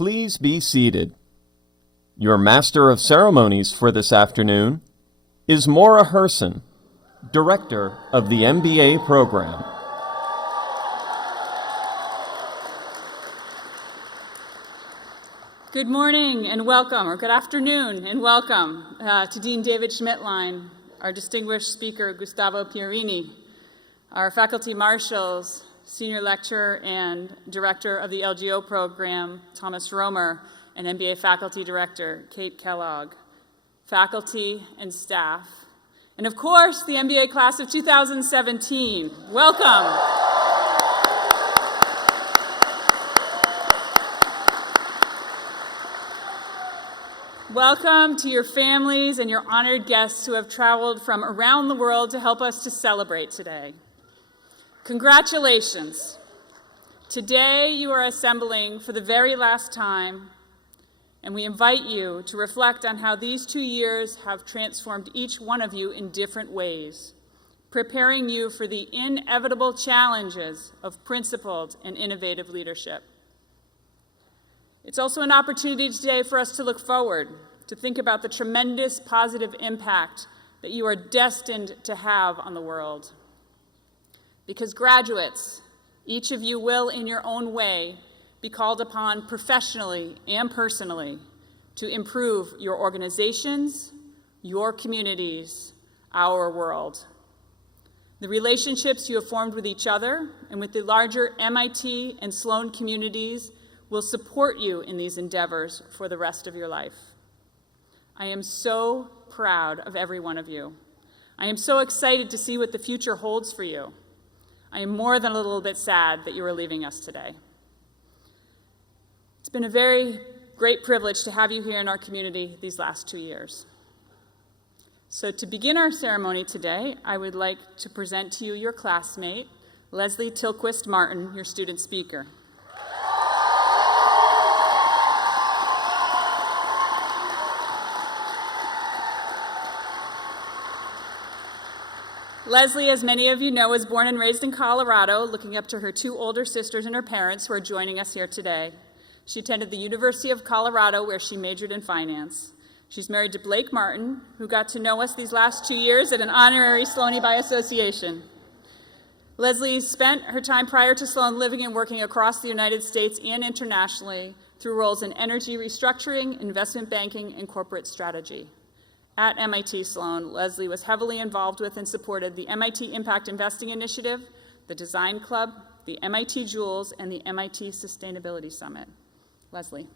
Please be seated. Your Master of Ceremonies for this afternoon is Maura Herson, Director of the MBA program. Good morning and welcome, or good afternoon and welcome to Dean David Schmidtlein, our distinguished speaker Gustavo Pierini, our faculty marshals, senior lecturer and director of the LGO program, Thomas Romer, and MBA faculty director, Kate Kellogg, faculty and staff, and of course, the MBA class of 2017. Welcome. Welcome to your families and your honored guests who have traveled from around the world to help us to celebrate today. Congratulations. Today you are assembling for the very last time, and we invite you to reflect on how these 2 years have transformed each one of you in different ways, preparing you for the inevitable challenges of principled and innovative leadership. It's also an opportunity today for us to look forward, to think about the tremendous positive impact that you are destined to have on the world. Because graduates, each of you will, in your own way, be called upon professionally and personally to improve your organizations, your communities, our world. The relationships you have formed with each other and with the larger MIT and Sloan communities will support you in these endeavors for the rest of your life. I am so proud of every one of you. I am so excited to see what the future holds for you. I am more than a little bit sad that you are leaving us today. It's been a very great privilege to have you here in our community these last 2 years. So to begin our ceremony today, I would like to present to you your classmate, Leslie Tilquist Martin, your student speaker. Leslie, as many of you know, was born and raised in Colorado, looking up to her 2 older sisters and her parents who are joining us here today. She attended the University of Colorado, where she majored in finance. She's married to Blake Martin, who got to know us these last 2 years at an honorary Sloanie by association. Leslie spent her time prior to Sloan living and working across the United States and internationally through roles in energy restructuring, investment banking, and corporate strategy. At MIT Sloan, Leslie was heavily involved with and supported the MIT Impact Investing Initiative, the Design Club, the MIT Jewels, and the MIT Sustainability Summit. Leslie.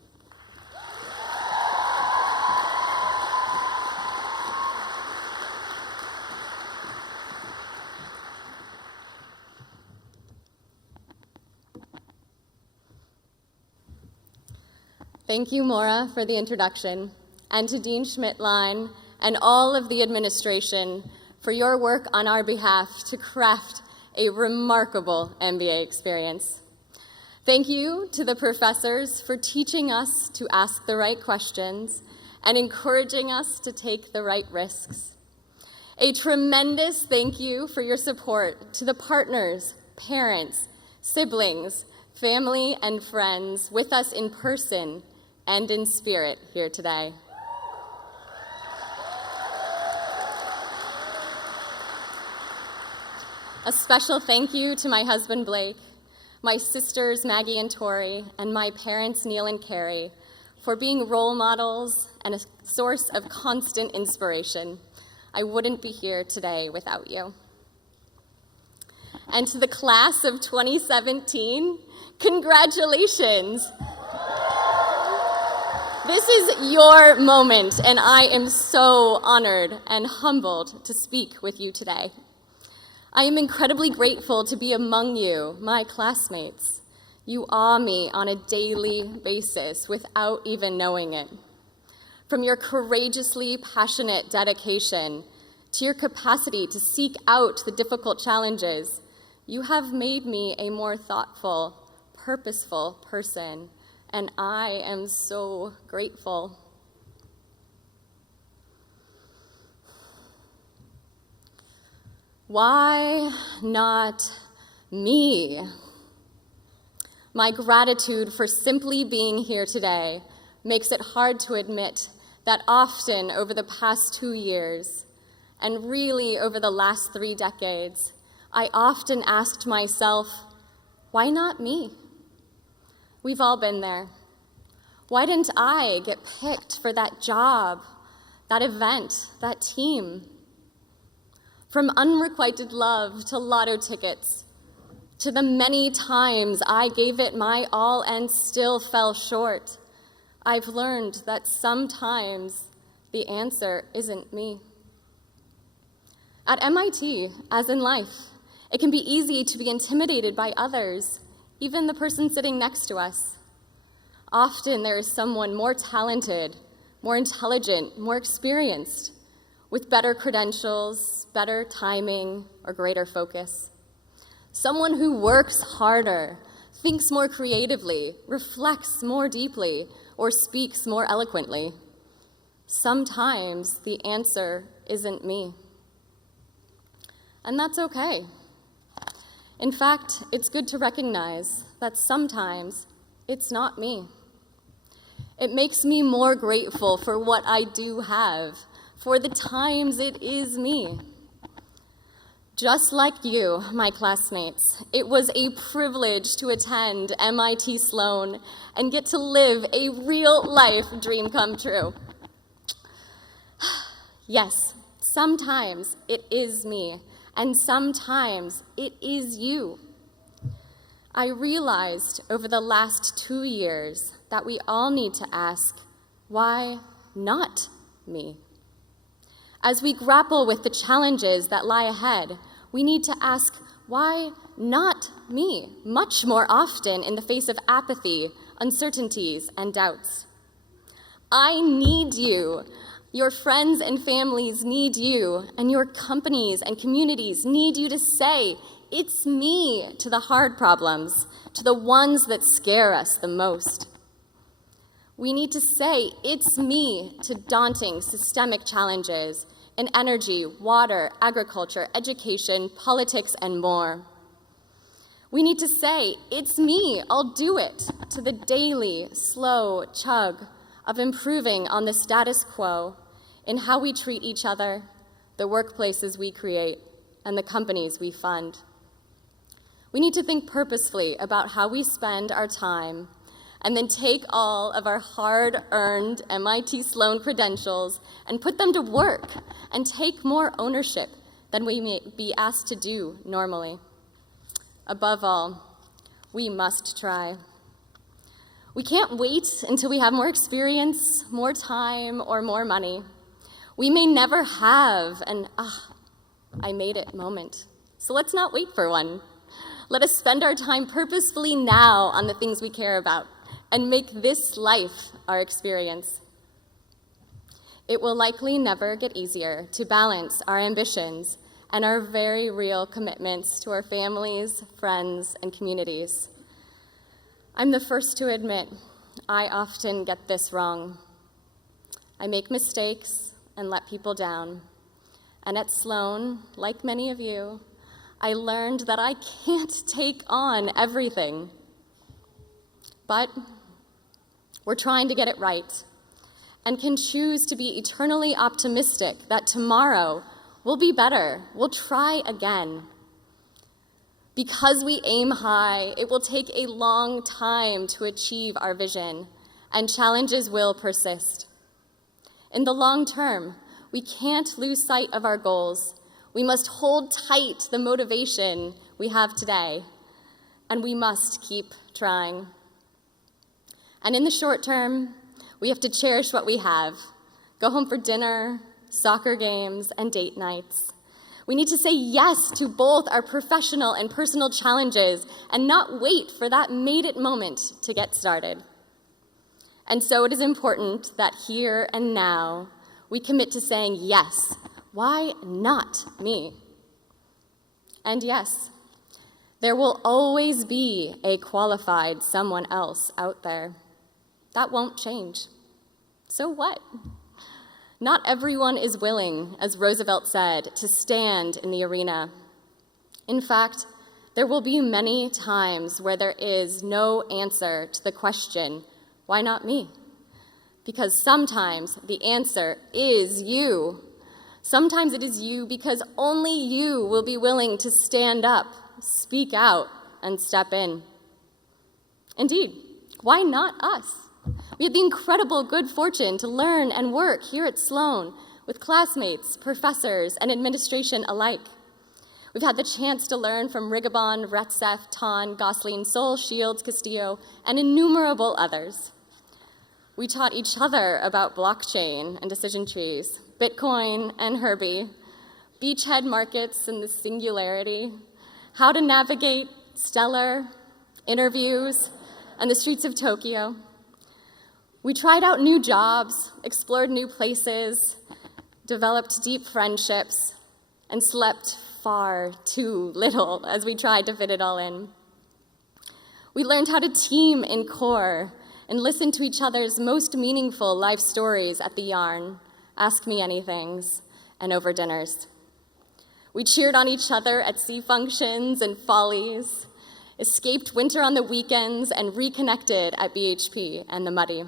Thank you, Maura, for the introduction, and to Dean Schmidtlein and all of the administration for your work on our behalf to craft a remarkable MBA experience. Thank you to the professors for teaching us to ask the right questions and encouraging us to take the right risks. A tremendous thank you for your support to the partners, parents, siblings, family, and friends with us in person and in spirit here today. A special thank you to my husband, Blake, my sisters, Maggie and Tori, and my parents, Neil and Carrie, for being role models and a source of constant inspiration. I wouldn't be here today without you. And to the class of 2017, congratulations. This is your moment, and I am so honored and humbled to speak with you today. I am incredibly grateful to be among you, my classmates. You awe me on a daily basis without even knowing it. From your courageously passionate dedication to your capacity to seek out the difficult challenges, you have made me a more thoughtful, purposeful person, and I am so grateful. Why not me? My gratitude for simply being here today makes it hard to admit that often over the past 2 years, and really over the last 3 decades, I often asked myself, why not me? We've all been there. Why didn't I get picked for that job, that event, that team? From unrequited love to lotto tickets, to the many times I gave it my all and still fell short, I've learned that sometimes the answer isn't me. At MIT, as in life, it can be easy to be intimidated by others, even the person sitting next to us. Often there is someone more talented, more intelligent, more experienced, with better credentials, better timing, or greater focus. Someone who works harder, thinks more creatively, reflects more deeply, or speaks more eloquently. Sometimes the answer isn't me. And that's okay. In fact, it's good to recognize that sometimes it's not me. It makes me more grateful for what I do have, for the times it is me. Just like you, my classmates, it was a privilege to attend MIT Sloan and get to live a real-life dream come true. Yes, sometimes it is me, and sometimes it is you. I realized over the last 2 years that we all need to ask, why not me? As we grapple with the challenges that lie ahead, we need to ask, why not me, much more often in the face of apathy, uncertainties, and doubts. I need you. Your friends and families need you, and your companies and communities need you to say, it's me to the hard problems, to the ones that scare us the most. We need to say, it's me to daunting systemic challenges in energy, water, agriculture, education, politics, and more. We need to say, it's me, I'll do it, to the daily, slow chug of improving on the status quo in how we treat each other, the workplaces we create, and the companies we fund. We need to think purposefully about how we spend our time and then take all of our hard-earned MIT Sloan credentials and put them to work and take more ownership than we may be asked to do normally. Above all, we must try. We can't wait until we have more experience, more time, or more money. We may never have an, I made it moment. So let's not wait for one. Let us spend our time purposefully now on the things we care about and make this life our experience. It will likely never get easier to balance our ambitions and our very real commitments to our families, friends, and communities. I'm the first to admit I often get this wrong. I make mistakes and let people down. And at Sloan, like many of you, I learned that I can't take on everything. But we're trying to get it right and can choose to be eternally optimistic that tomorrow will be better. We'll try again. Because we aim high, it will take a long time to achieve our vision, and challenges will persist. In the long term, we can't lose sight of our goals. We must hold tight the motivation we have today, and we must keep trying. And in the short term, we have to cherish what we have. Go home for dinner, soccer games, and date nights. We need to say yes to both our professional and personal challenges and not wait for that made-it moment to get started. And so it is important that here and now, we commit to saying yes. Why not me? And yes, there will always be a qualified someone else out there. That won't change. So what? Not everyone is willing, as Roosevelt said, to stand in the arena. In fact, There will be many times where there is no answer to the question, why not me? Because sometimes the answer is you. Sometimes it is you because only you will be willing to stand up, speak out, and step in. Indeed, why not us? We had the incredible good fortune to learn and work here at Sloan with classmates, professors, and administration alike. We've had the chance to learn from Rigobon, Retsef, Tan, Gosling, Sol, Shields, Castillo, and innumerable others. We taught each other about blockchain and decision trees, Bitcoin and Herbie, beachhead markets and the singularity, how to navigate Stellar, interviews, and the streets of Tokyo. We tried out new jobs, explored new places, developed deep friendships, and slept far too little as we tried to fit it all in. We learned how to team in core and listen to each other's most meaningful life stories at the Yarn, Ask Me Anythings, and over dinners. We cheered on each other at sea functions and follies, escaped winter on the weekends, and reconnected at BHP and the Muddy.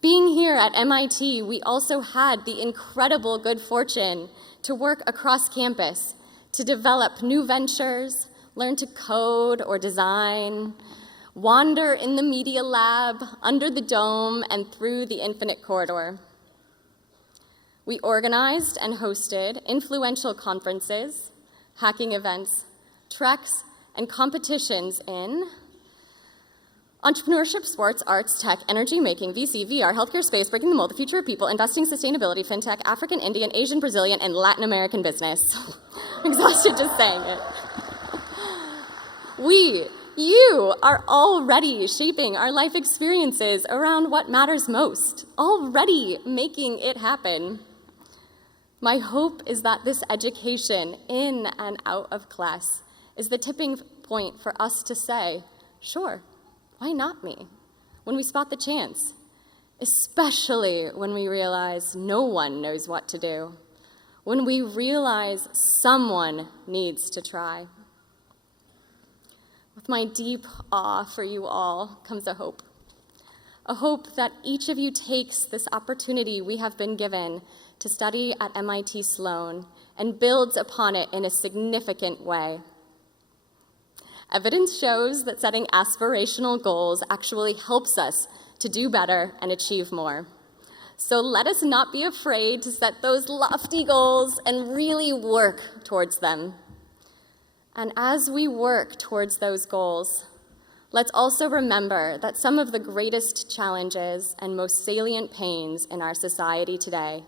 Being here at MIT, we also had the incredible good fortune to work across campus, to develop new ventures, learn to code or design, wander in the media lab, under the dome, and through the infinite corridor. We organized and hosted influential conferences, hacking events, treks, and competitions in entrepreneurship, sports, arts, tech, energy making, VC, VR, healthcare, space, breaking the mold, the future of people, investing, sustainability, fintech, African, Indian, Asian, Brazilian, and Latin American business. I'm exhausted just saying it. You are already shaping our life experiences around what matters most, already making it happen. My hope is that this education in and out of class is the tipping point for us to say, sure, why not me? When we spot the chance, especially when we realize no one knows what to do, when we realize someone needs to try. With my deep awe for you all comes a hope that each of you takes this opportunity we have been given to study at MIT Sloan and builds upon it in a significant way. Evidence shows that setting aspirational goals actually helps us to do better and achieve more. So let us not be afraid to set those lofty goals and really work towards them. And as we work towards those goals, let's also remember that some of the greatest challenges and most salient pains in our society today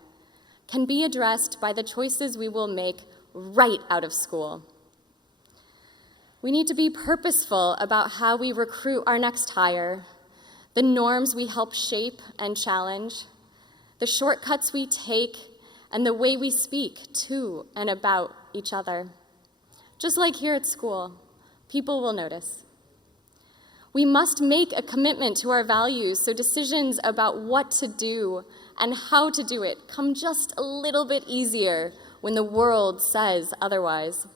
can be addressed by the choices we will make right out of school. We need to be purposeful about how we recruit our next hire, the norms we help shape and challenge, the shortcuts we take, and the way we speak to and about each other. Just like here at school, people will notice. We must make a commitment to our values so decisions about what to do and how to do it come just a little bit easier when the world says otherwise.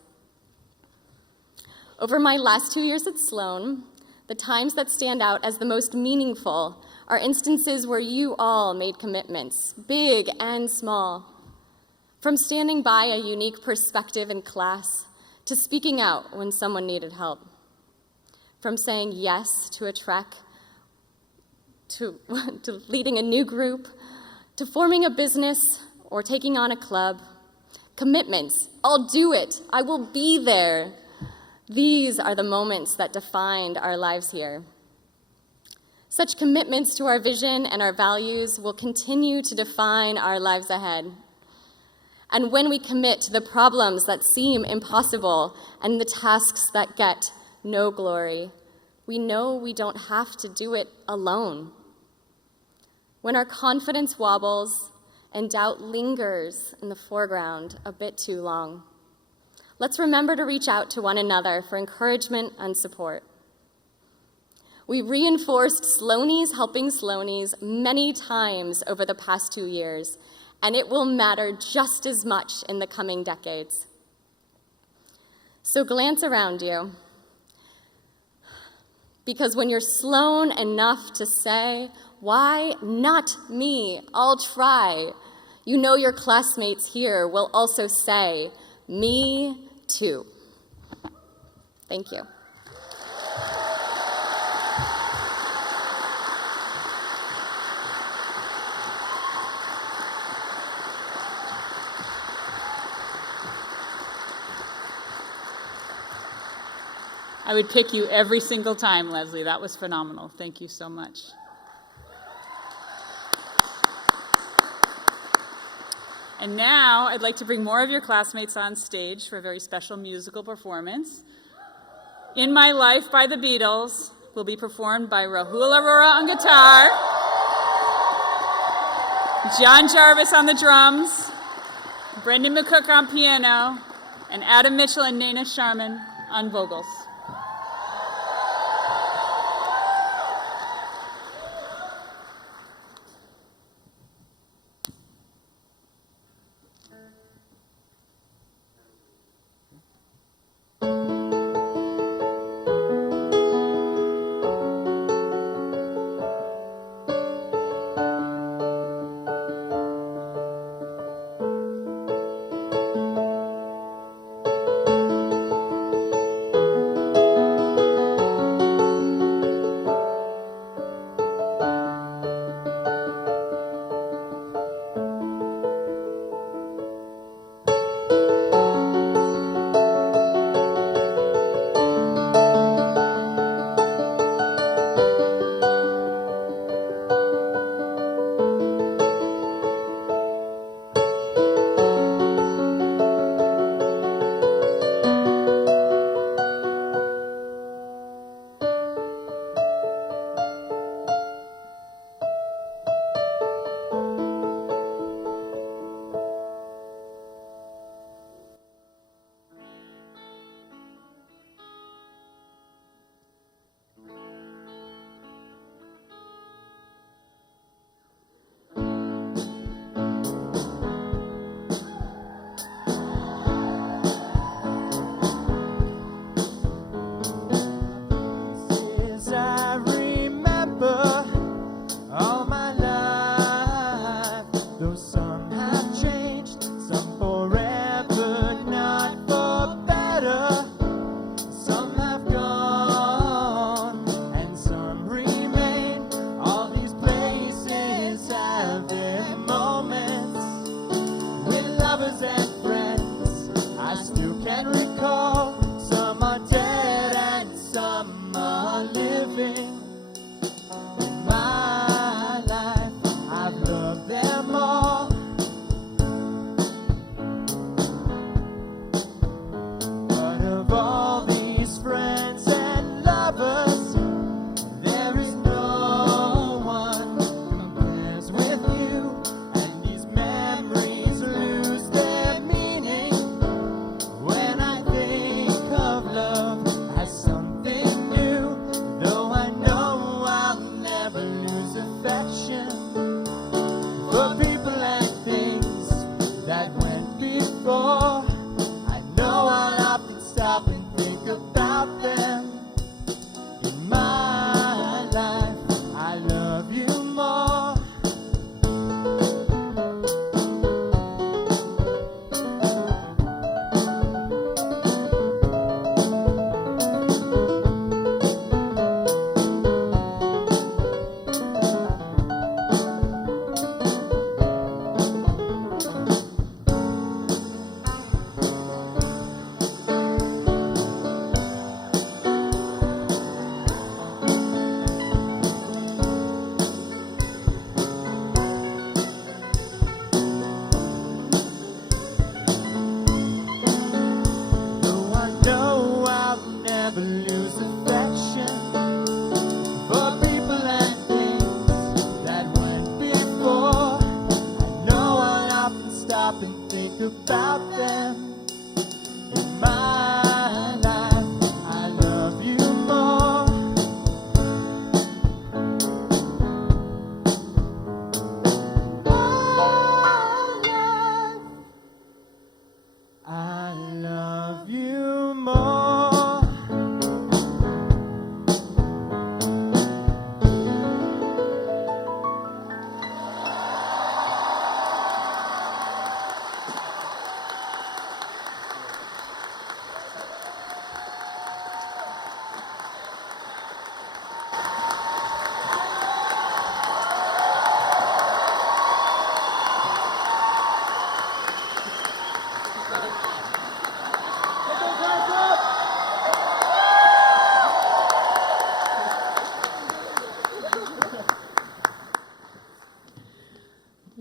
Over my last 2 years at Sloan, the times that stand out as the most meaningful are instances where you all made commitments, big and small. From standing by a unique perspective in class to speaking out when someone needed help. From saying yes to a trek, to leading a new group, to forming a business or taking on a club. Commitments, I'll do it, I will be there. These are the moments that defined our lives here. Such commitments to our vision and our values will continue to define our lives ahead. And when we commit to the problems that seem impossible and the tasks that get no glory, we know we don't have to do it alone. When our confidence wobbles and doubt lingers in the foreground a bit too long, let's remember to reach out to one another for encouragement and support. We reinforced Sloanies helping Sloanies many times over the past 2 years, and it will matter just as much in the coming decades. So glance around you. Because when you're Sloan enough to say, "Why not me? I'll try," you know your classmates here will also say, "Me too." Thank you. I would pick you every single time, Leslie. That was phenomenal. Thank you so much. And now I'd like to bring more of your classmates on stage for a very special musical performance. In My Life by the Beatles will be performed by Rahul Arora on guitar, John Jarvis on the drums, Brendan McCook on piano, and Adam Mitchell and Nana Sharman on vocals.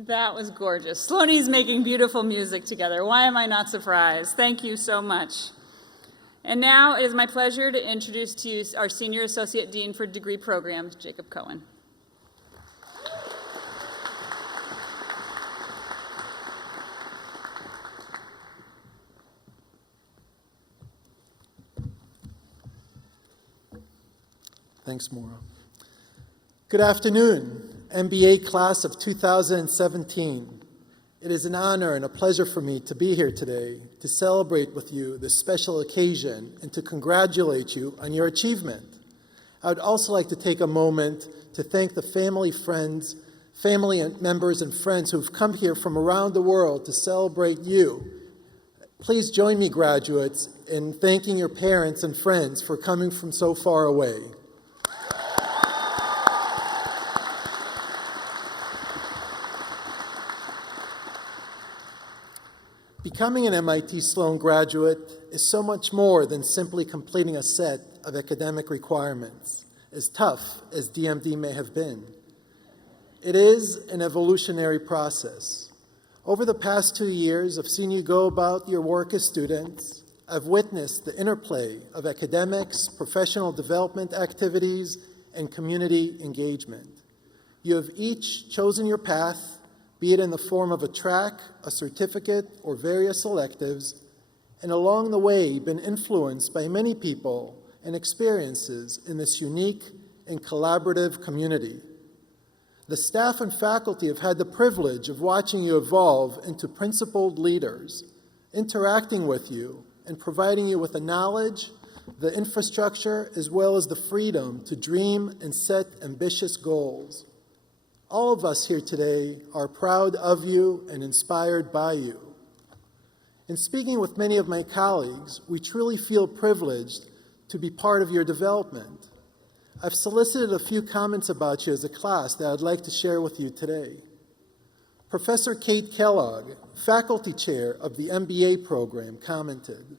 That was gorgeous. Sloanie's making beautiful music together. Why am I not surprised? Thank you so much. And now it is my pleasure to introduce to you our Senior Associate Dean for Degree Programs, Jacob Cohen. Thanks, Maura. Good afternoon, MBA class of 2017. It is an honor and a pleasure for me to be here today to celebrate with you this special occasion and to congratulate you on your achievement. I would also like to take a moment to thank the family and members and friends who've come here from around the world to celebrate you. Please join me, graduates, in thanking your parents and friends for coming from so far away. Becoming an MIT Sloan graduate is so much more than simply completing a set of academic requirements, as tough as DMD may have been. It is an evolutionary process. Over the past 2 years, I've seen you go about your work as students. I've witnessed the interplay of academics, professional development activities, and community engagement. You have each chosen your path, be it in the form of a track, a certificate, or various electives, and along the way been influenced by many people and experiences in this unique and collaborative community. The staff and faculty have had the privilege of watching you evolve into principled leaders, interacting with you, and providing you with the knowledge, the infrastructure, as well as the freedom to dream and set ambitious goals. All of us here today are proud of you and inspired by you. In speaking with many of my colleagues, we truly feel privileged to be part of your development. I've solicited a few comments about you as a class that I'd like to share with you today. Professor Kate Kellogg, faculty chair of the MBA program, commented,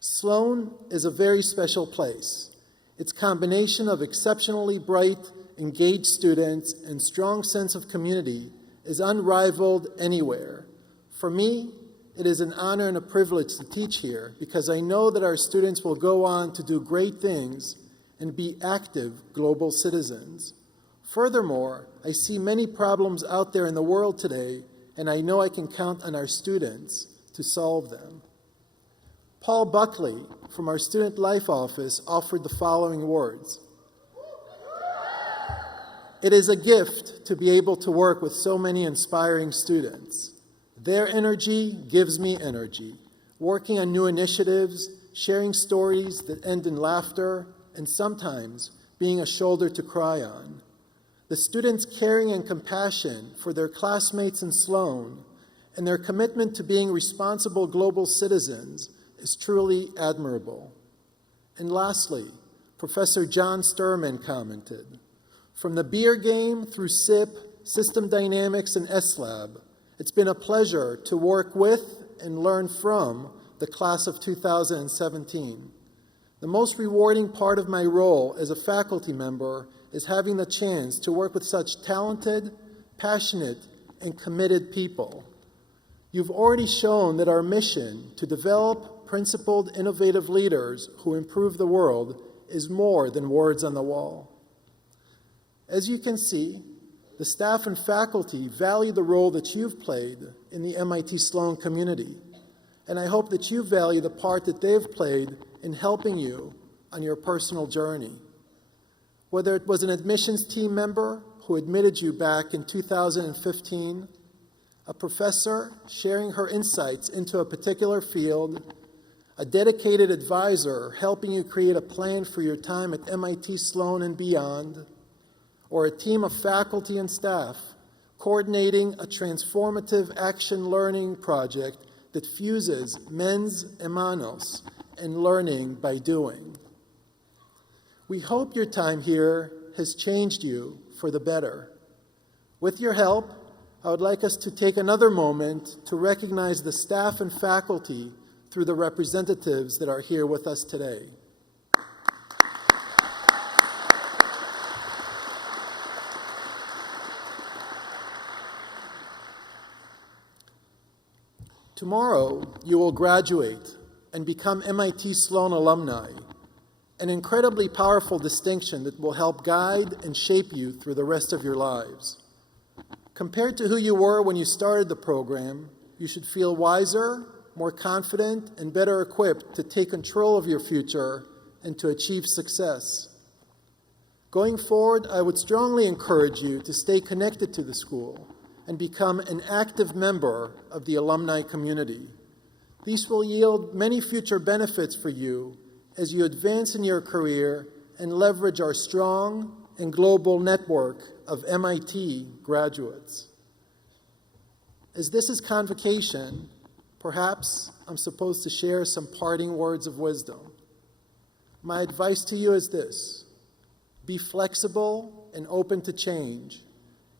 "Sloan is a very special place. Its combination of exceptionally bright, engaged students and strong sense of community is unrivaled anywhere. For me, it is an honor and a privilege to teach here because I know that our students will go on to do great things and be active global citizens. Furthermore, I see many problems out there in the world today, and I know I can count on our students to solve them." Paul Buckley from our Student Life Office offered the following words. "It is a gift to be able to work with so many inspiring students. Their energy gives me energy, working on new initiatives, sharing stories that end in laughter, and sometimes being a shoulder to cry on. The students' caring and compassion for their classmates in Sloan and their commitment to being responsible global citizens is truly admirable." And lastly, Professor John Sturman commented, "From the beer game through SIP, System Dynamics, and SLab, it's been a pleasure to work with and learn from the class of 2017. The most rewarding part of my role as a faculty member is having the chance to work with such talented, passionate, and committed people. You've already shown that our mission to develop principled, innovative leaders who improve the world is more than words on the wall." As you can see, the staff and faculty value the role that you've played in the MIT Sloan community, and I hope that you value the part that they've played in helping you on your personal journey. Whether it was an admissions team member who admitted you back in 2015, a professor sharing her insights into a particular field, a dedicated advisor helping you create a plan for your time at MIT Sloan and beyond, or a team of faculty and staff coordinating a transformative action learning project that fuses mens and manos and learning by doing. We hope your time here has changed you for the better. With your help, I would like us to take another moment to recognize the staff and faculty through the representatives that are here with us today. Tomorrow, you will graduate and become MIT Sloan alumni, an incredibly powerful distinction that will help guide and shape you through the rest of your lives. Compared to who you were when you started the program, you should feel wiser, more confident, and better equipped to take control of your future and to achieve success. Going forward, I would strongly encourage you to stay connected to the school and become an active member of the alumni community. These will yield many future benefits for you as you advance in your career and leverage our strong and global network of MIT graduates. As this is convocation, perhaps I'm supposed to share some parting words of wisdom. My advice to you is this: be flexible and open to change.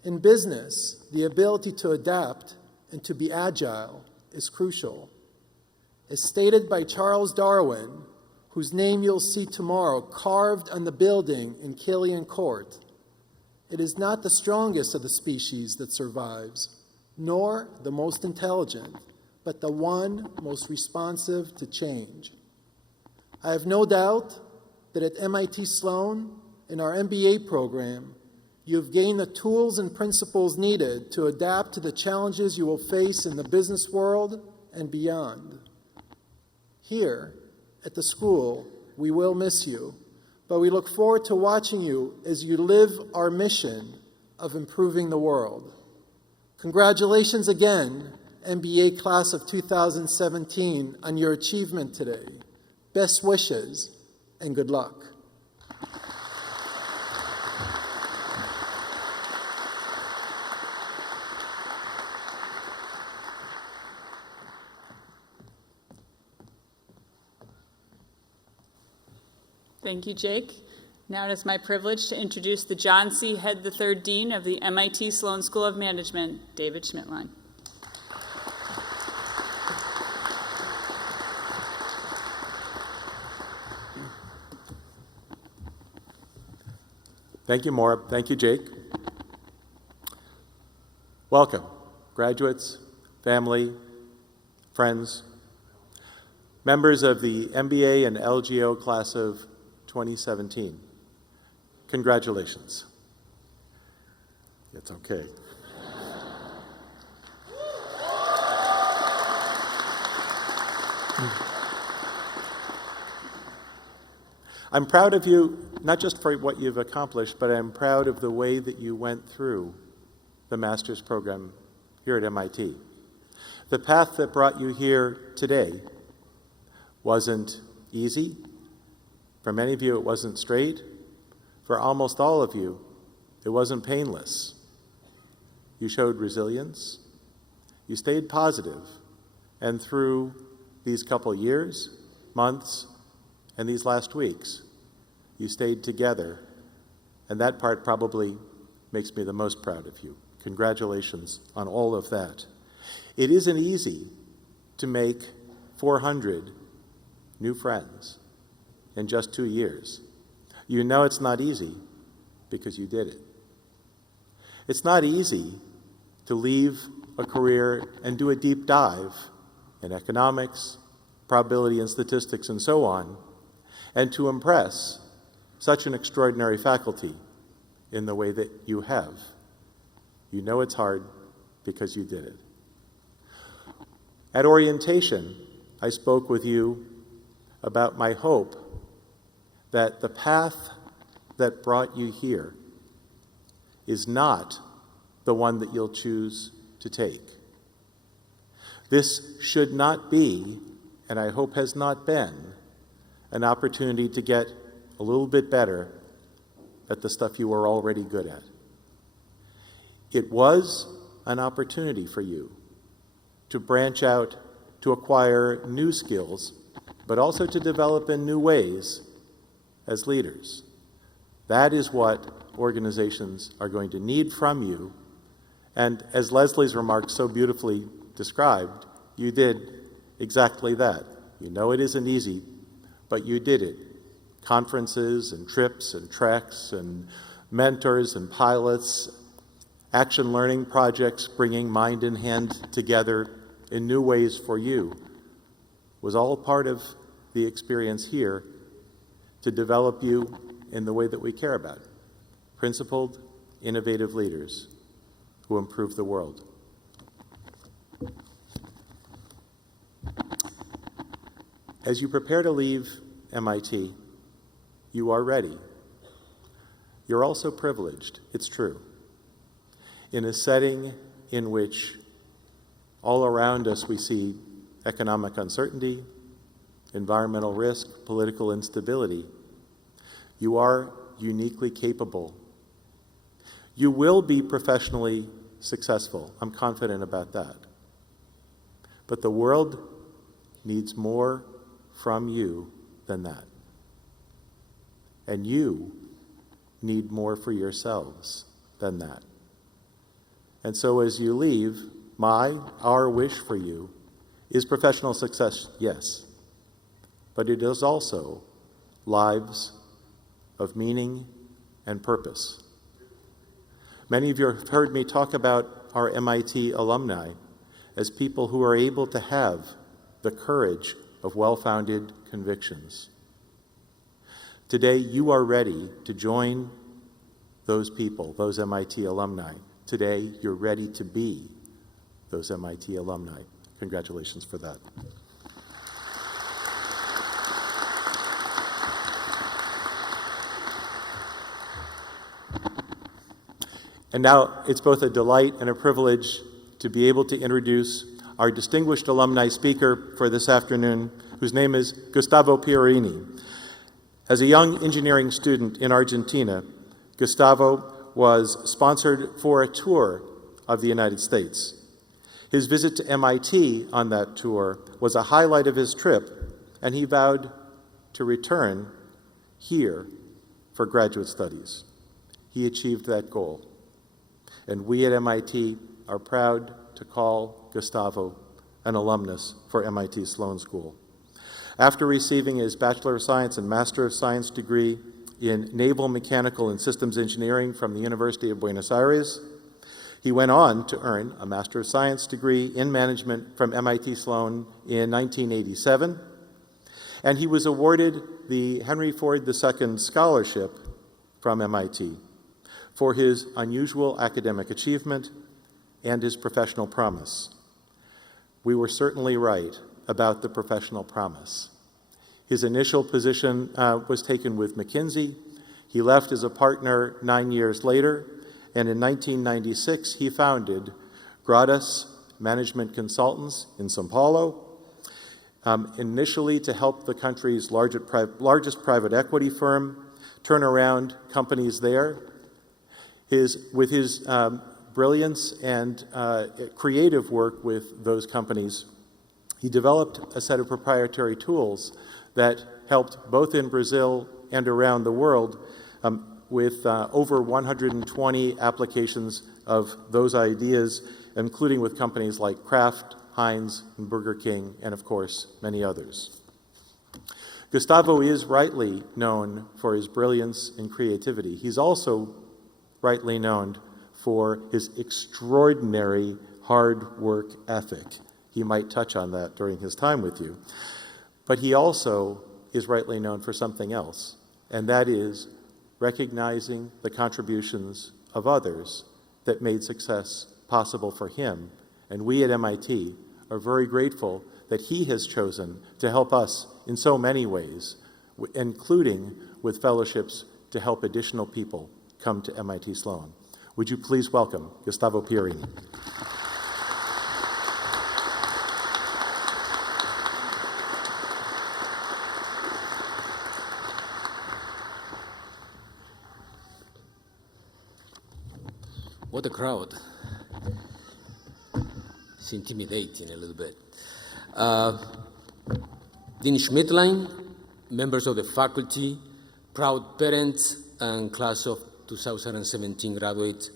In business, the ability to adapt and to be agile is crucial. As stated by Charles Darwin, whose name you'll see tomorrow carved on the building in Killian Court, it is not the strongest of the species that survives, nor the most intelligent, but the one most responsive to change. I have no doubt that at MIT Sloan, in our MBA program, you have gained the tools and principles needed to adapt to the challenges you will face in the business world and beyond. Here, at the school, we will miss you, but we look forward to watching you as you live our mission of improving the world. Congratulations again, MBA class of 2017, on your achievement today. Best wishes and good luck. Thank you, Jake. Now it is my privilege to introduce the John C. Head III Dean of the MIT Sloan School of Management, David Schmidtlein. Thank you, Maura. Thank you, Jake. Welcome, graduates, family, friends, members of the MBA and LGO class of 2017. Congratulations. It's okay. I'm proud of you, not just for what you've accomplished, but I'm proud of the way that you went through the master's program here at MIT. The path that brought you here today wasn't easy. For many of you, it wasn't straight. For almost all of you, it wasn't painless. You showed resilience. You stayed positive. And through these couple years, months, and these last weeks, you stayed together. And that part probably makes me the most proud of you. Congratulations on all of that. It isn't easy to make 400 new friends in just 2 years. You know it's not easy because you did it. It's not easy to leave a career and do a deep dive in economics, probability and statistics, and so on, and to impress such an extraordinary faculty in the way that you have. You know it's hard because you did it. At orientation, I spoke with you about my hope that the path that brought you here is not the one that you'll choose to take. This should not be, and I hope has not been, an opportunity to get a little bit better at the stuff you were already good at. It was an opportunity for you to branch out, to acquire new skills, but also to develop in new ways as leaders. That is what organizations are going to need from you. And as Leslie's remarks so beautifully described, you did exactly that. You know it isn't easy, but you did it. Conferences and trips and treks and mentors and pilots, action learning projects, bringing mind and hand together in new ways for you was all part of the experience here to develop you in the way that we care about. Principled, innovative leaders who improve the world. As you prepare to leave MIT, you are ready. You're also privileged, it's true, in a setting in which all around us we see economic uncertainty, environmental risk, political instability. You are uniquely capable. You will be professionally successful. I'm confident about that. But the world needs more from you than that. And you need more for yourselves than that. And so as you leave, our wish for you is professional success, yes, but it is also lives of meaning and purpose. Many of you have heard me talk about our MIT alumni as people who are able to have the courage of well-founded convictions. Today, you are ready to join those people, those MIT alumni. Today, you're ready to be those MIT alumni. Congratulations for that. And now it's both a delight and a privilege to be able to introduce our distinguished alumni speaker for this afternoon, whose name is Gustavo Pierini. As a young engineering student in Argentina, Gustavo was sponsored for a tour of the United States. His visit to MIT on that tour was a highlight of his trip, and he vowed to return here for graduate studies. He achieved that goal. And we at MIT are proud to call Gustavo an alumnus for MIT Sloan School. After receiving his Bachelor of Science and Master of Science degree in Naval Mechanical and Systems Engineering from the University of Buenos Aires, he went on to earn a Master of Science degree in Management from MIT Sloan in 1987, and he was awarded the Henry Ford II Scholarship from MIT for his unusual academic achievement and his professional promise. We were certainly right about the professional promise. His initial position was taken with McKinsey. He left as a partner 9 years later, and in 1996 he founded Gradas Management Consultants in São Paulo, initially to help the country's largest private equity firm turn around companies there. With his brilliance and creative work with those companies, he developed a set of proprietary tools that helped both in Brazil and around the world with over 120 applications of those ideas, including with companies like Kraft, Heinz, and Burger King, and of course, many others. Gustavo is rightly known for his brilliance and creativity. He's also rightly known for his extraordinary hard work ethic. He might touch on that during his time with you. But he also is rightly known for something else, and that is recognizing the contributions of others that made success possible for him. And we at MIT are very grateful that he has chosen to help us in so many ways, including with fellowships to help additional people come to MIT Sloan. Would you please welcome Gustavo Pierini. What a crowd. It's intimidating a little bit. Dean Schmidtlein, members of the faculty, proud parents, and class of 2017 graduates,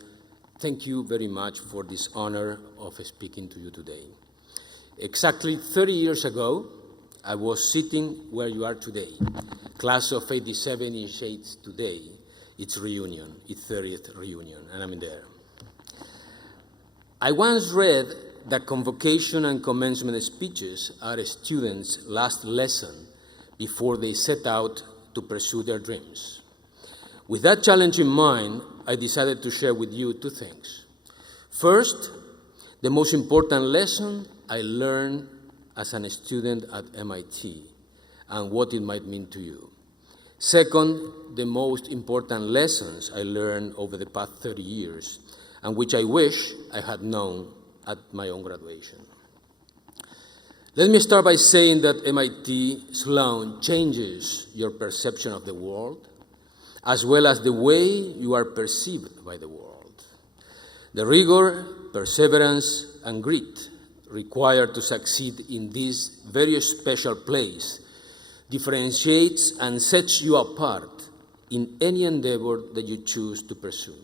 thank you very much for this honor of speaking to you today. Exactly 30 years ago, I was sitting where you are today. Class of 87 initiates today its reunion, its 30th reunion, and I'm there. I once read that convocation and commencement speeches are a student's last lesson before they set out to pursue their dreams. With that challenge in mind, I decided to share with you two things. First, the most important lesson I learned as a student at MIT and what it might mean to you. Second, the most important lessons I learned over the past 30 years and which I wish I had known at my own graduation. Let me start by saying that MIT Sloan changes your perception of the world as well as the way you are perceived by the world. The rigor, perseverance, and grit required to succeed in this very special place differentiates and sets you apart in any endeavor that you choose to pursue.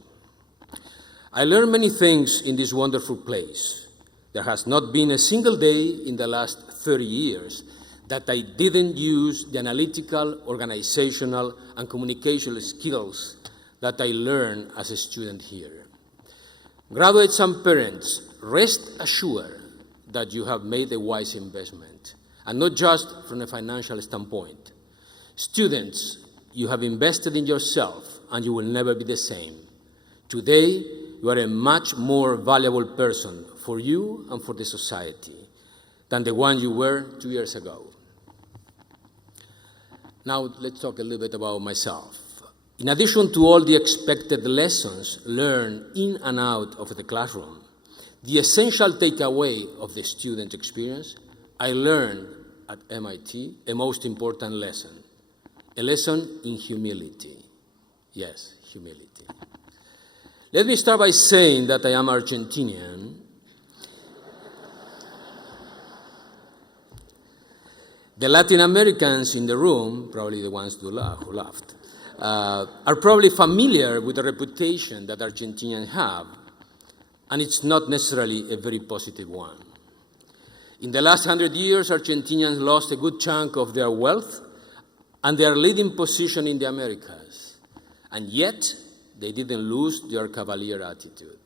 I learned many things in this wonderful place. There has not been a single day in the last 30 years that I didn't use the analytical, organizational, and communicational skills that I learned as a student here. Graduates and parents, rest assured that you have made a wise investment, and not just from a financial standpoint. Students, you have invested in yourself, and you will never be the same. Today, you are a much more valuable person for you and for the society than the one you were 2 years ago. Now, let's talk a little bit about myself. In addition to all the expected lessons learned in and out of the classroom, the essential takeaway of the student experience, I learned at MIT a most important lesson, a lesson in humility. Yes, humility. Let me start by saying that I am Argentinian. The Latin Americans in the room, probably the ones who laughed, are probably familiar with the reputation that Argentinians have, and it's not necessarily a very positive one. In the last 100 years, Argentinians lost a good chunk of their wealth and their leading position in the Americas, and yet they didn't lose their cavalier attitude.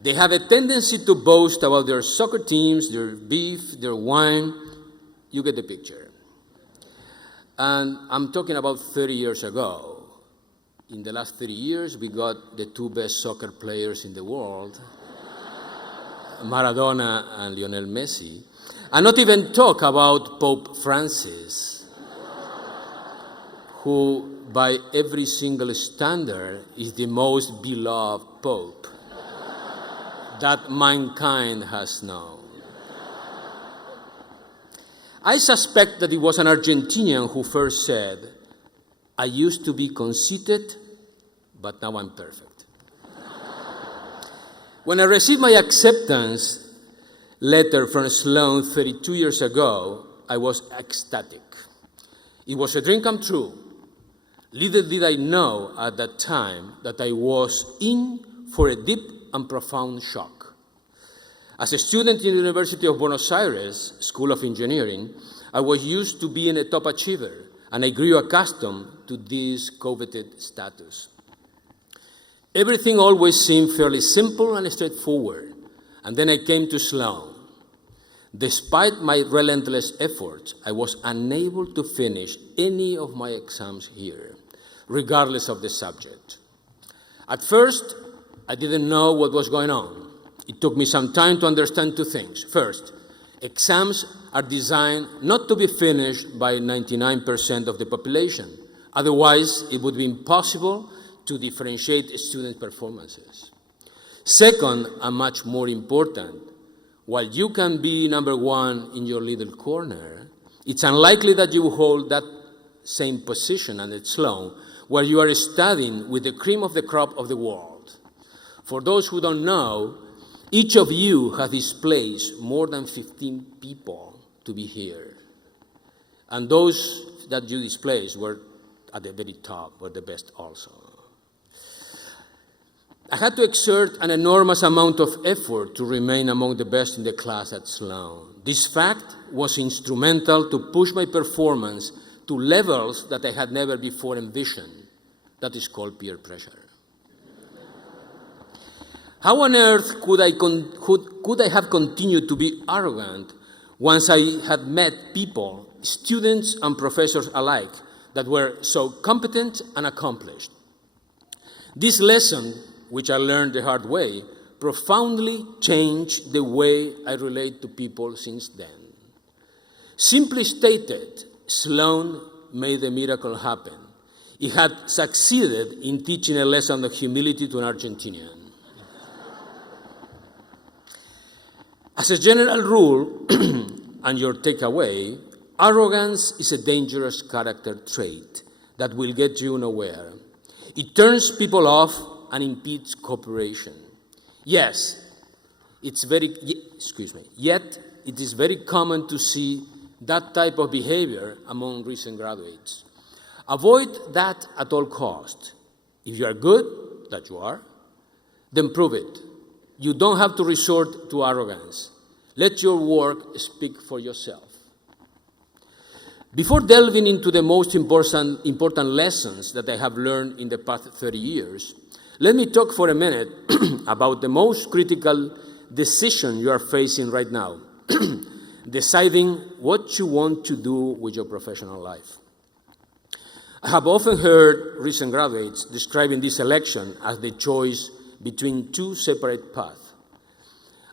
They have a tendency to boast about their soccer teams, their beef, their wine. You get the picture. And I'm talking about 30 years ago. In the last 30 years, we got the two best soccer players in the world, Maradona and Lionel Messi. And not even talk about Pope Francis, who by every single standard is the most beloved Pope that mankind has known. I suspect that it was an Argentinian who first said, "I used to be conceited, but now I'm perfect." When I received my acceptance letter from Sloan 32 years ago, I was ecstatic. It was a dream come true. Little did I know at that time that I was in for a deep and profound shock. As a student in the University of Buenos Aires School of Engineering, I was used to being a top achiever, and I grew accustomed to this coveted status. Everything always seemed fairly simple and straightforward, and then I came to Sloan. Despite my relentless efforts, I was unable to finish any of my exams here, regardless of the subject. At first, I didn't know what was going on. It took me some time to understand two things. First, exams are designed not to be finished by 99% of the population. Otherwise, it would be impossible to differentiate student performances. Second, and much more important, while you can be number one in your little corner, it's unlikely that you will hold that same position at Sloan, where you are studying with the cream of the crop of the world. For those who don't know, each of you has displaced more than 15 people to be here. And those that you displaced were at the very top, were the best also. I had to exert an enormous amount of effort to remain among the best in the class at Sloan. This fact was instrumental to push my performance to levels that I had never before envisioned. That is called peer pressure. How on earth could I have continued to be arrogant once I had met people, students and professors alike, that were so competent and accomplished? This lesson, which I learned the hard way, profoundly changed the way I relate to people since then. Simply stated, Sloan made a miracle happen. He had succeeded in teaching a lesson of humility to an Argentinian. As a general rule, and your takeaway, arrogance is a dangerous character trait that will get you nowhere. It turns people off and impedes cooperation. Yet it is very common to see that type of behavior among recent graduates. Avoid that at all costs. If you are good, that you are, then prove it. You don't have to resort to arrogance. Let your work speak for yourself. Before delving into the most important lessons that I have learned in the past 30 years, let me talk for a minute about the most critical decision you are facing right now, deciding what you want to do with your professional life. I have often heard recent graduates describing this election as the choice between two separate paths.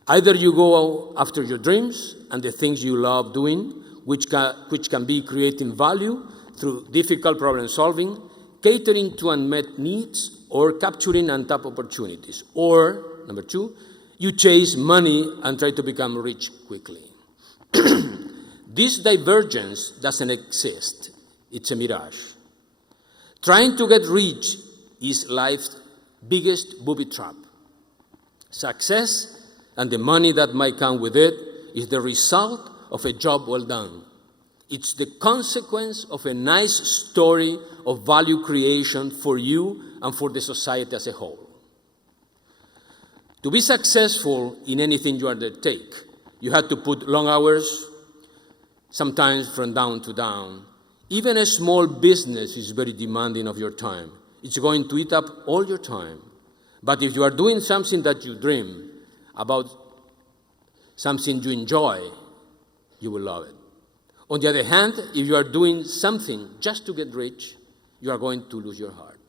Either you go after your dreams and the things you love doing, which can be creating value through difficult problem solving, catering to unmet needs, or capturing untapped opportunities. Or, number two, you chase money and try to become rich quickly. This divergence doesn't exist. It's a mirage. Trying to get rich is life's biggest booby trap. Success and the money that might come with it is the result of a job well done. It's the consequence of a nice story of value creation for you and for the society as a whole. To be successful in anything you undertake, you have to put long hours, sometimes from down to down. Even a small business is very demanding of your time. It's going to eat up all your time. But if you are doing something that you dream about, something you enjoy, you will love it. On the other hand, if you are doing something just to get rich, you are going to lose your heart.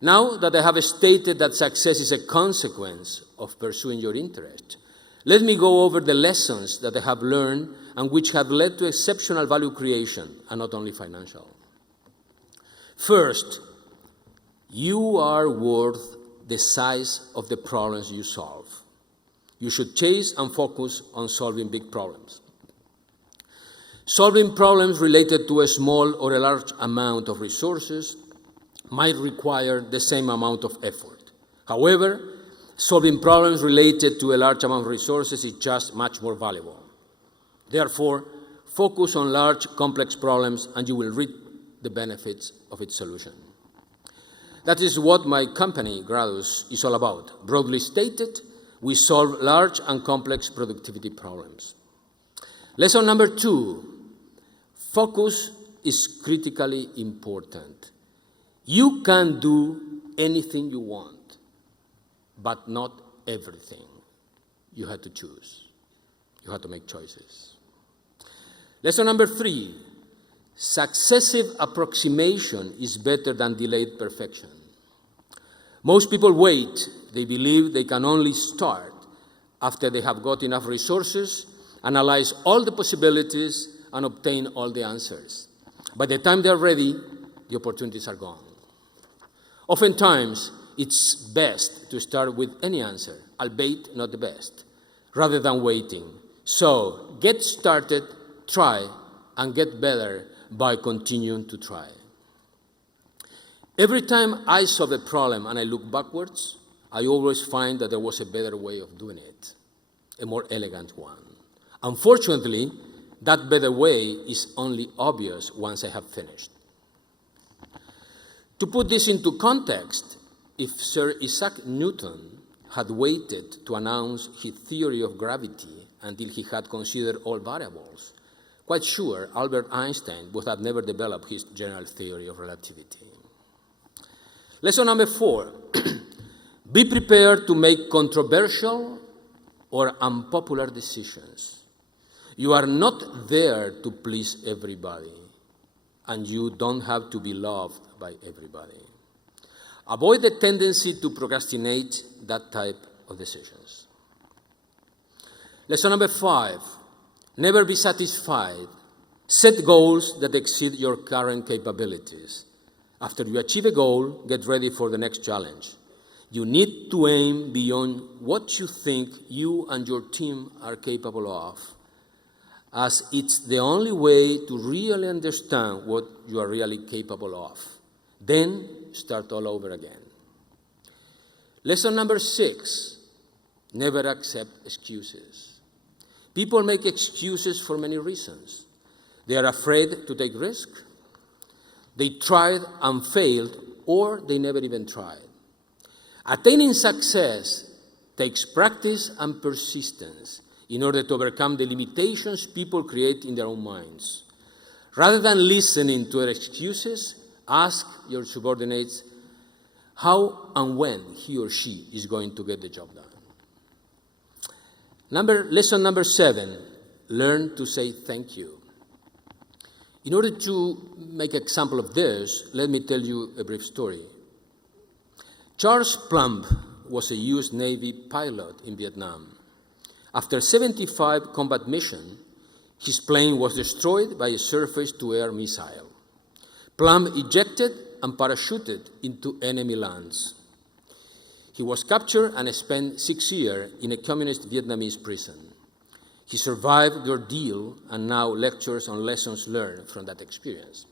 Now that I have stated that success is a consequence of pursuing your interest, let me go over the lessons that I have learned and which have led to exceptional value creation, and not only financial. First, you are worth the size of the problems you solve. You should chase and focus on solving big problems. Solving problems related to a small or a large amount of resources might require the same amount of effort. However, solving problems related to a large amount of resources is just much more valuable. Therefore, focus on large, complex problems and you will reap the benefits of its solution. That is what my company, Gradus, is all about. Broadly stated, we solve large and complex productivity problems. Lesson number 2, focus is critically important. You can do anything you want, but not everything. You have to choose. You have to make choices. Lesson number 3, successive approximation is better than delayed perfection. Most people wait. They believe they can only start after they have got enough resources, analyze all the possibilities, and obtain all the answers. By the time they're ready, the opportunities are gone. Oftentimes, it's best to start with any answer, albeit not the best, rather than waiting. So, get started, try, and get better by continuing to try. Every time I solve a problem and I look backwards, I always find that there was a better way of doing it, a more elegant one. Unfortunately, that better way is only obvious once I have finished. To put this into context, if Sir Isaac Newton had waited to announce his theory of gravity until he had considered all variables, quite sure Albert Einstein would have never developed his general theory of relativity. Lesson number 4, Be prepared to make controversial or unpopular decisions. You are not there to please everybody, and you don't have to be loved by everybody. Avoid the tendency to procrastinate that type of decisions. Lesson number 5, never be satisfied. Set goals that exceed your current capabilities. After you achieve a goal, get ready for the next challenge. You need to aim beyond what you think you and your team are capable of, as it's the only way to really understand what you are really capable of. Then start all over again. Lesson number 6, never accept excuses. People make excuses for many reasons. They are afraid to take risks. They tried and failed, or they never even tried. Attaining success takes practice and persistence in order to overcome the limitations people create in their own minds. Rather than listening to their excuses, ask your subordinates how and when he or she is going to get the job done. Lesson number 7, learn to say thank you. In order to make an example of this, let me tell you a brief story. Charles Plumb was a U.S. Navy pilot in Vietnam. After 75 combat missions, his plane was destroyed by a surface-to-air missile. Plumb ejected and parachuted into enemy lands. He was captured and spent 6 years in a communist Vietnamese prison. He survived the ordeal and now lectures on lessons learned from that experience.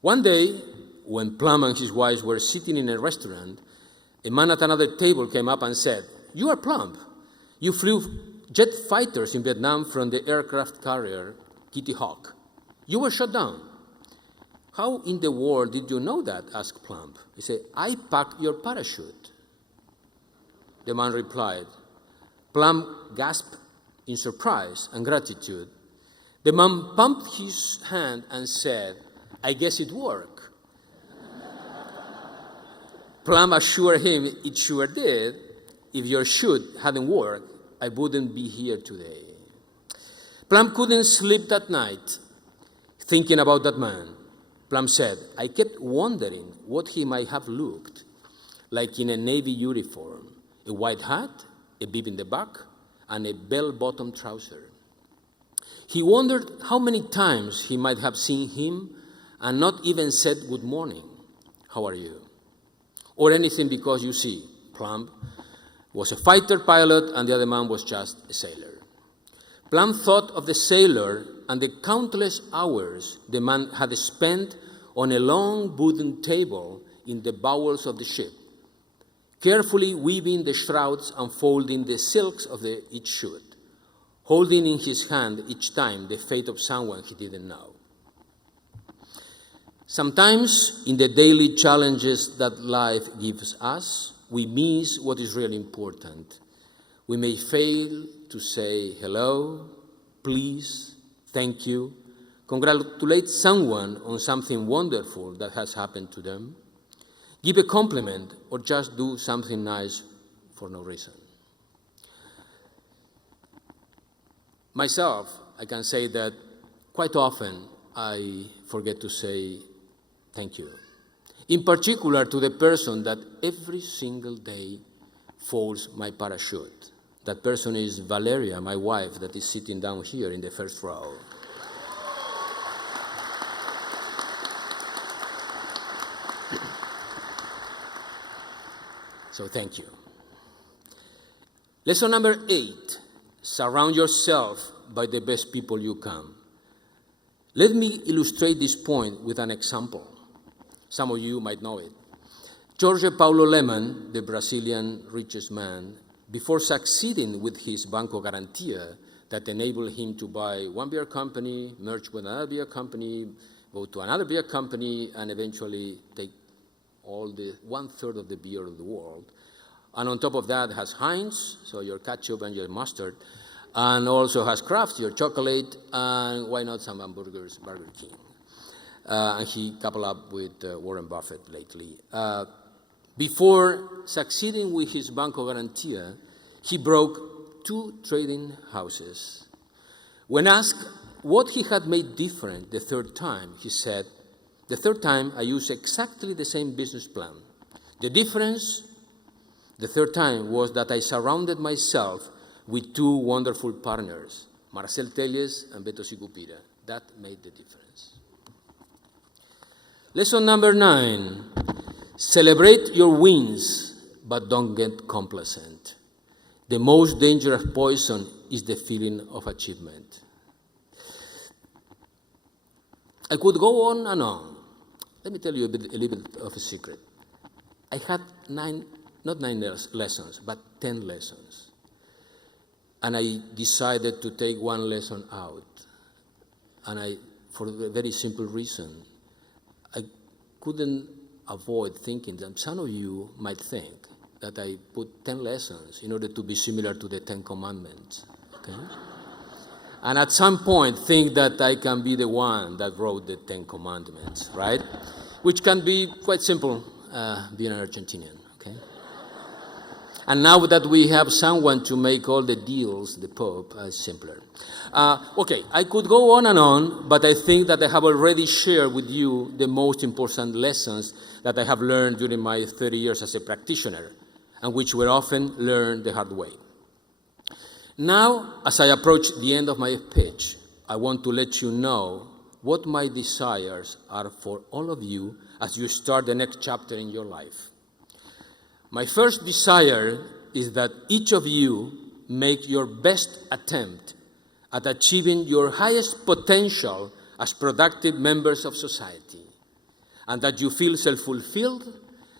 One day, when Plumb and his wife were sitting in a restaurant, a man at another table came up and said, "You are Plumb. You flew jet fighters in Vietnam from the aircraft carrier Kitty Hawk. You were shot down." "How in the world did you know that?" asked Plumb. He said, "I packed your parachute." The man replied. Plumb gasped in surprise and gratitude. The man pumped his hand and said, "I guess it worked." Plumb assured him it sure did. "If your chute hadn't worked, I wouldn't be here today." Plumb couldn't sleep that night thinking about that man. Plumb said, "I kept wondering what he might have looked like in a Navy uniform, a white hat, a bib in the back, and a bell-bottom trouser. He wondered how many times he might have seen him and not even said good morning, how are you, or anything, because you see, Plumb was a fighter pilot and the other man was just a sailor. Plumb thought of the sailor and the countless hours the man had spent on a long wooden table in the bowels of the ship, carefully weaving the shrouds and folding the silks of each chute, holding in his hand each time the fate of someone he didn't know. Sometimes, in the daily challenges that life gives us, we miss what is really important. We may fail to say hello, please, thank you, congratulate someone on something wonderful that has happened to them, give a compliment, or just do something nice for no reason. Myself, I can say that quite often I forget to say thank you. In particular to the person that every single day folds my parachute. That person is Valeria, my wife, that is sitting down here in the first row. So thank you. Lesson number 8, surround yourself by the best people you can. Let me illustrate this point with an example. Some of you might know it. Jorge Paulo Lemann, the Brazilian richest man, before succeeding with his Banco Garantia that enabled him to buy one beer company, merge with another beer company, go to another beer company, and eventually take all the 1/3 of the beer of the world. And on top of that has Heinz, so your ketchup and your mustard, and also has Kraft, your chocolate, and why not some hamburgers, Burger King. And he coupled up with Warren Buffett lately. Before succeeding with his Banco Garantia, he broke 2 trading houses. When asked what he had made different the third time, he said, "The third time I used exactly the same business plan. The difference the third time was that I surrounded myself with 2 wonderful partners, Marcel Telles and Beto Sicupira. That made the difference." Lesson number 9, celebrate your wins, but don't get complacent. The most dangerous poison is the feeling of achievement. I could go on and on. Let me tell you a little bit of a secret. I had not 9 lessons, but 10 lessons. And I decided to take 1 lesson out. And for a very simple reason, I couldn't avoid thinking that some of you might think that I put 10 lessons in order to be similar to the 10 Commandments. Okay? And at some point think that I can be the one that wrote the 10 Commandments, right? Which can be quite simple, being an Argentinian, okay? And now that we have someone to make all the deals, the Pope, it's simpler. Okay, I could go on and on, but I think that I have already shared with you the most important lessons that I have learned during my 30 years as a practitioner, and which were often learned the hard way. Now, as I approach the end of my pitch, I want to let you know what my desires are for all of you as you start the next chapter in your life. My first desire is that each of you make your best attempt at achieving your highest potential as productive members of society, and that you feel self-fulfilled,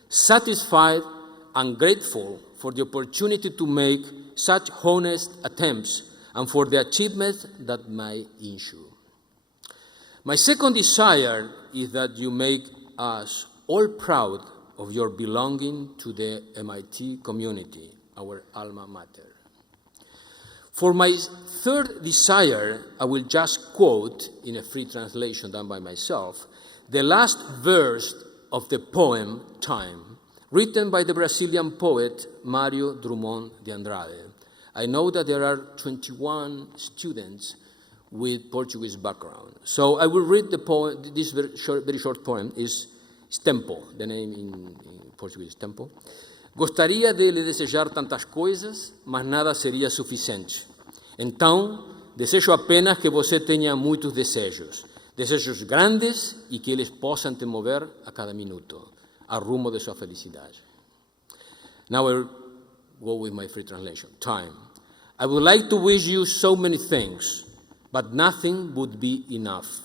satisfied, and grateful for the opportunity to make such honest attempts and for the achievements that may ensue. My second desire is that you make us all proud of your belonging to the MIT community, our alma mater. For my third desire, I will just quote, in a free translation done by myself, the last verse of the poem Time, written by the Brazilian poet Mário Drummond de Andrade. I know that there are 21 students with Portuguese background. So I will read the poem. This very short poem is Tempo. The name in Portuguese is Tempo. Gostaria de lhe desejar tantas coisas, mas nada seria suficiente. Então, desejo apenas que você tenha muitos desejos. Desejos grandes e que eles possam te mover a cada minuto, ao rumo de sua felicidade. Now I go with my free translation. Time. I would like to wish you so many things, but nothing would be enough.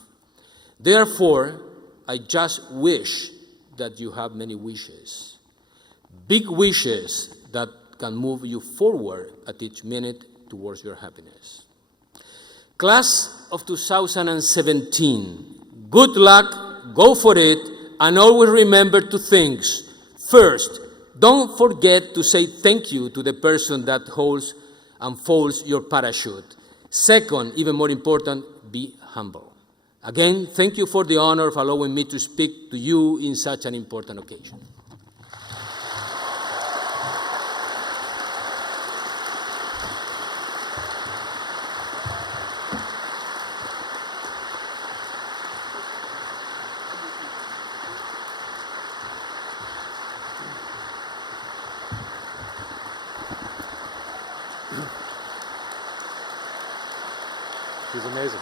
Therefore, I just wish that you have many wishes. Big wishes that can move you forward at each minute towards your happiness. Class of 2017, good luck, go for it, and always remember 2 things. First, don't forget to say thank you to the person that holds and folds your parachute. Second, even more important, be humble. Again, thank you for the honor of allowing me to speak to you in such an important occasion. She's amazing.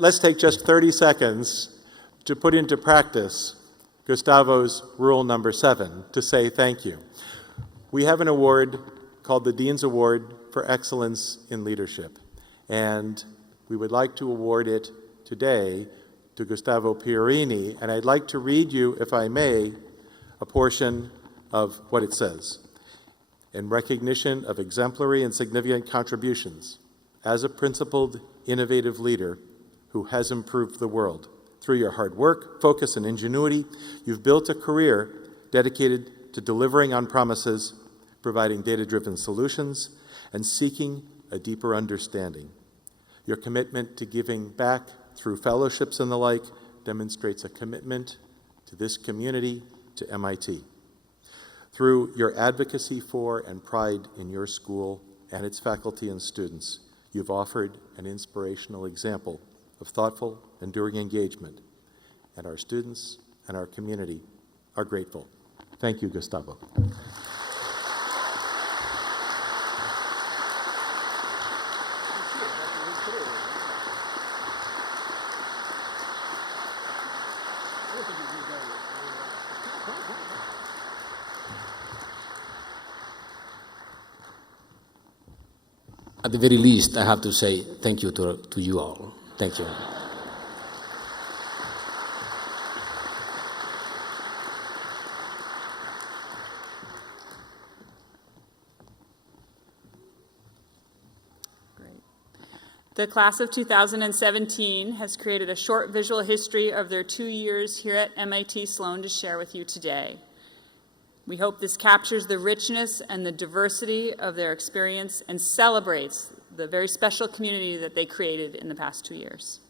Let's take just 30 seconds to put into practice Gustavo's rule number 7, to say thank you. We have an award called the Dean's Award for Excellence in Leadership, and we would like to award it today to Gustavo Pierini, and I'd like to read you, if I may, a portion of what it says. In recognition of exemplary and significant contributions, as a principled, innovative leader who has improved the world, through your hard work, focus, and ingenuity, you've built a career dedicated to delivering on promises, providing data-driven solutions, and seeking a deeper understanding. Your commitment to giving back through fellowships and the like demonstrates a commitment to this community, to MIT. Through your advocacy for and pride in your school and its faculty and students, you've offered an inspirational example of thoughtful, enduring engagement, and our students and our community are grateful. Thank you, Gustavo. At the very least, I have to say thank you to you all. Thank you. The class of 2017 has created a short visual history of their 2 years here at MIT Sloan to share with you today. We hope this captures the richness and the diversity of their experience and celebrates the very special community that they created in the past 2 years.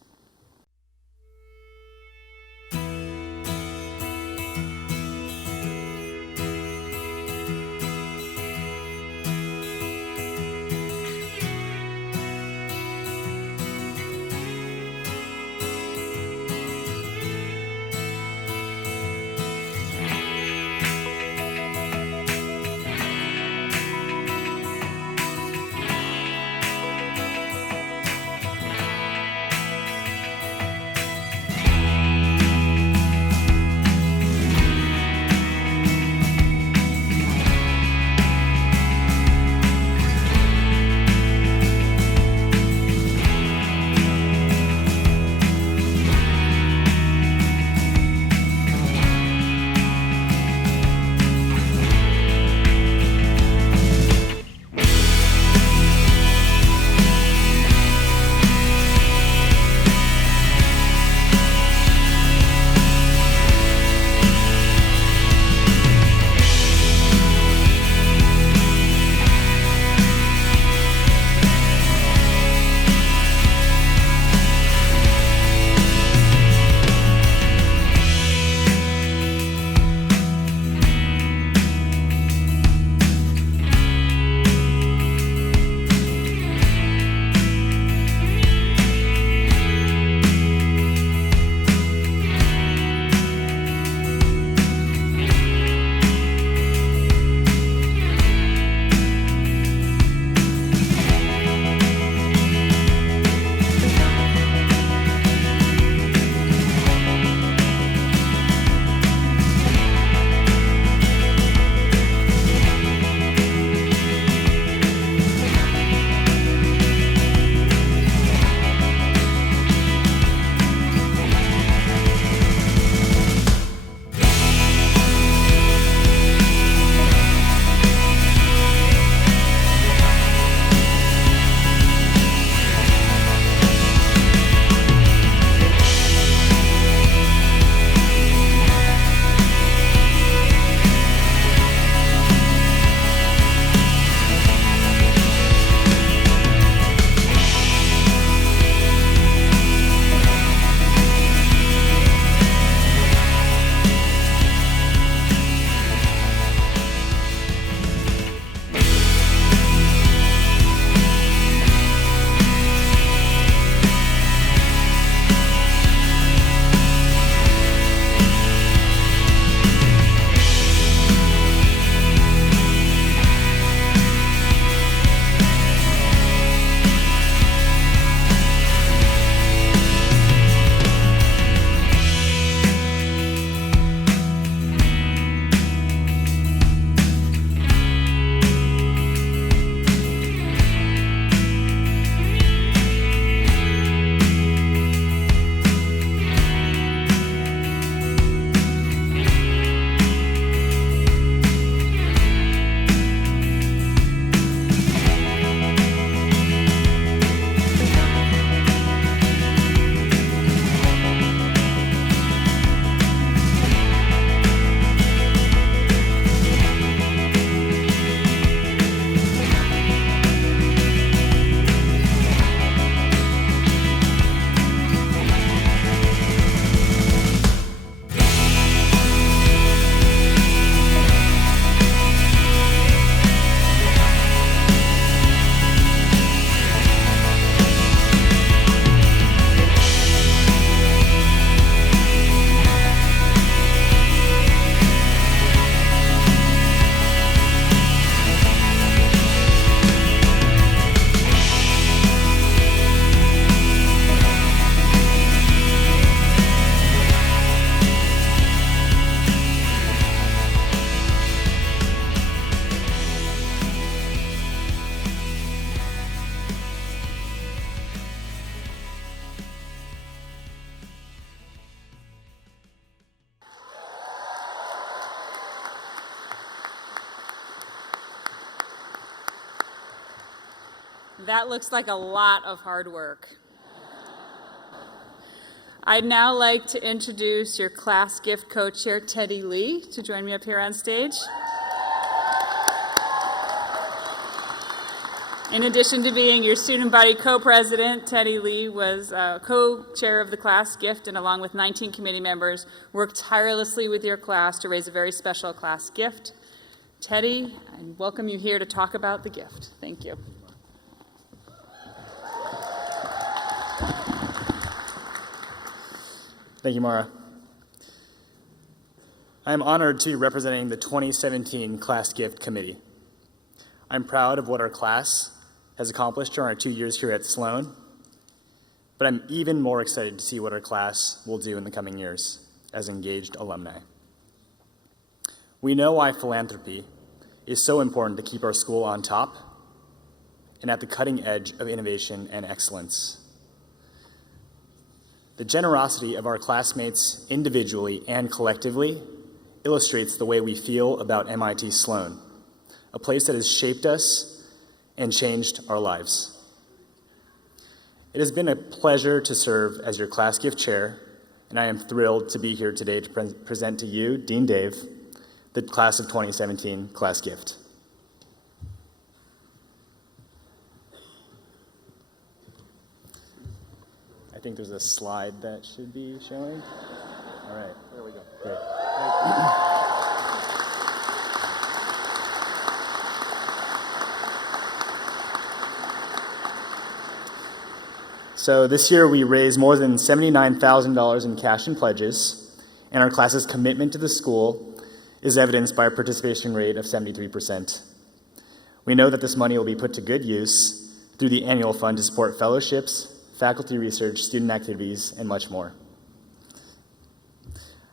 That looks like a lot of hard work. I'd now like to introduce your class gift co-chair, Teddy Lee, to join me up here on stage. In addition to being your student body co-president, Teddy Lee was co-chair of the class gift and along with 19 committee members, worked tirelessly with your class to raise a very special class gift. Teddy, I welcome you here to talk about the gift. Thank you. Thank you, Mara. I am honored to be representing the 2017 Class Gift Committee. I'm proud of what our class has accomplished during our 2 years here at Sloan, but I'm even more excited to see what our class will do in the coming years as engaged alumni. We know why philanthropy is so important to keep our school on top and at the cutting edge of innovation and excellence. The generosity of our classmates individually and collectively illustrates the way we feel about MIT Sloan, a place that has shaped us and changed our lives. It has been a pleasure to serve as your class gift chair, and I am thrilled to be here today to present to you, Dean Dave, the class of 2017 class gift. I think there's a slide that should be showing. All right. There we go. Great. So this year we raised more than $79,000 in cash and pledges, and our class's commitment to the school is evidenced by a participation rate of 73%. We know that this money will be put to good use through the annual fund to support fellowships, faculty research, student activities, and much more.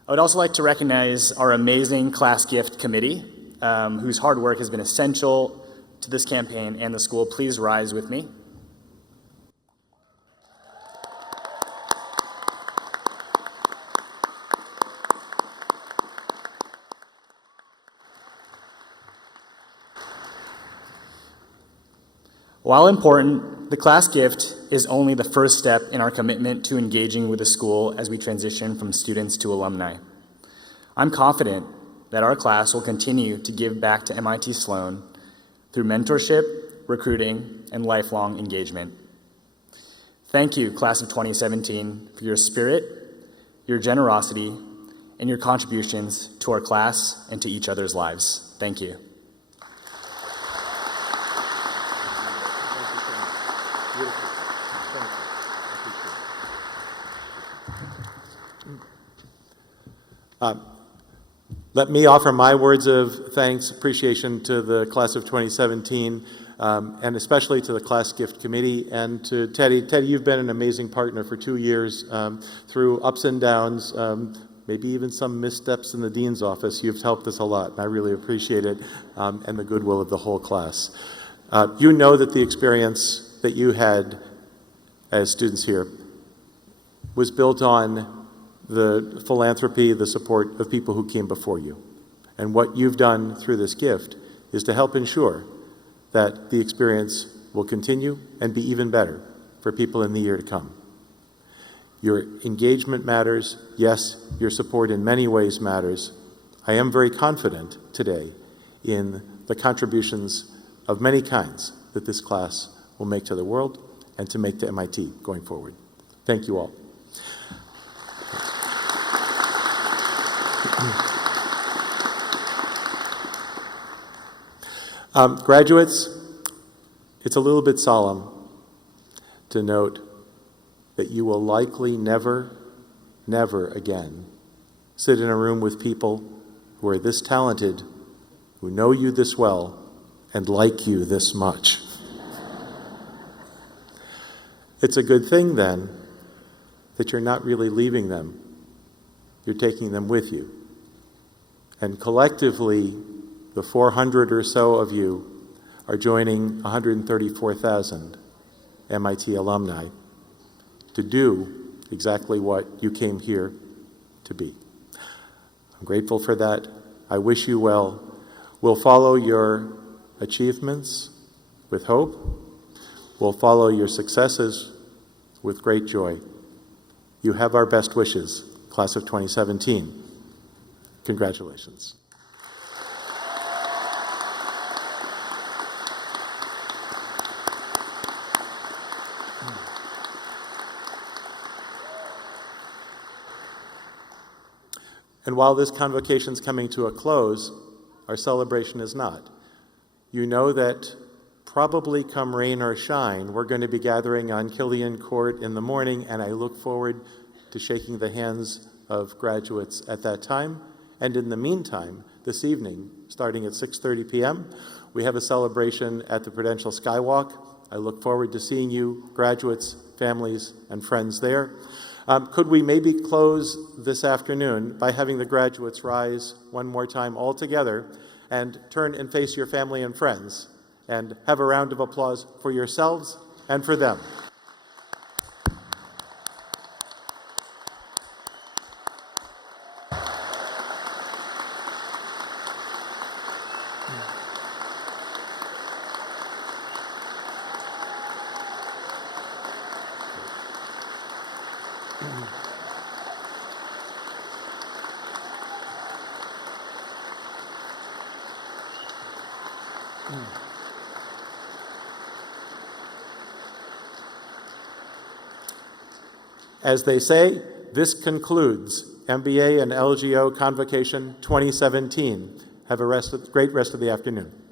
I would also like to recognize our amazing class gift committee, whose hard work has been essential to this campaign and the school. Please rise with me. While important, the class gift is only the first step in our commitment to engaging with the school as we transition from students to alumni. I'm confident that our class will continue to give back to MIT Sloan through mentorship, recruiting, and lifelong engagement. Thank you, class of 2017, for your spirit, your generosity, and your contributions to our class and to each other's lives. Thank you. Let me offer my words of thanks, appreciation to the class of 2017, and especially to the class gift committee and to Teddy. Teddy, you've been an amazing partner for 2 years through ups and downs, maybe even some missteps in the dean's office. You've helped us a lot, and I really appreciate it, and the goodwill of the whole class. You know that the experience that you had as students here was built on the philanthropy, the support of people who came before you. And what you've done through this gift is to help ensure that the experience will continue and be even better for people in the year to come. Your engagement matters. Yes, your support in many ways matters. I am very confident today in the contributions of many kinds that this class will make to the world and to make to MIT going forward. Thank you all. Graduates, it's a little bit solemn to note that you will likely never again sit in a room with people who are this talented, who know you this well, and like you this much. It's a good thing, then, that you're not really leaving them. You're taking them with you. And collectively, the 400 or so of you are joining 134,000 MIT alumni to do exactly what you came here to be. I'm grateful for that. I wish you well. We'll follow your achievements with hope. will follow your successes with great joy. You have our best wishes, class of 2017. Congratulations. And while this convocation is coming to a close, our celebration is not. You know that probably come rain or shine, we're going to be gathering on Killian Court in the morning, and I look forward to shaking the hands of graduates at that time. And in the meantime, this evening, starting at 6:30 p.m., we have a celebration at the Prudential Skywalk. I look forward to seeing you, graduates, families, and friends there. Could we maybe close this afternoon by having the graduates rise one more time all together and turn and face your family and friends and have a round of applause for yourselves and for them. As they say, this concludes MBA and LGO Convocation 2017. Have a great rest of the afternoon.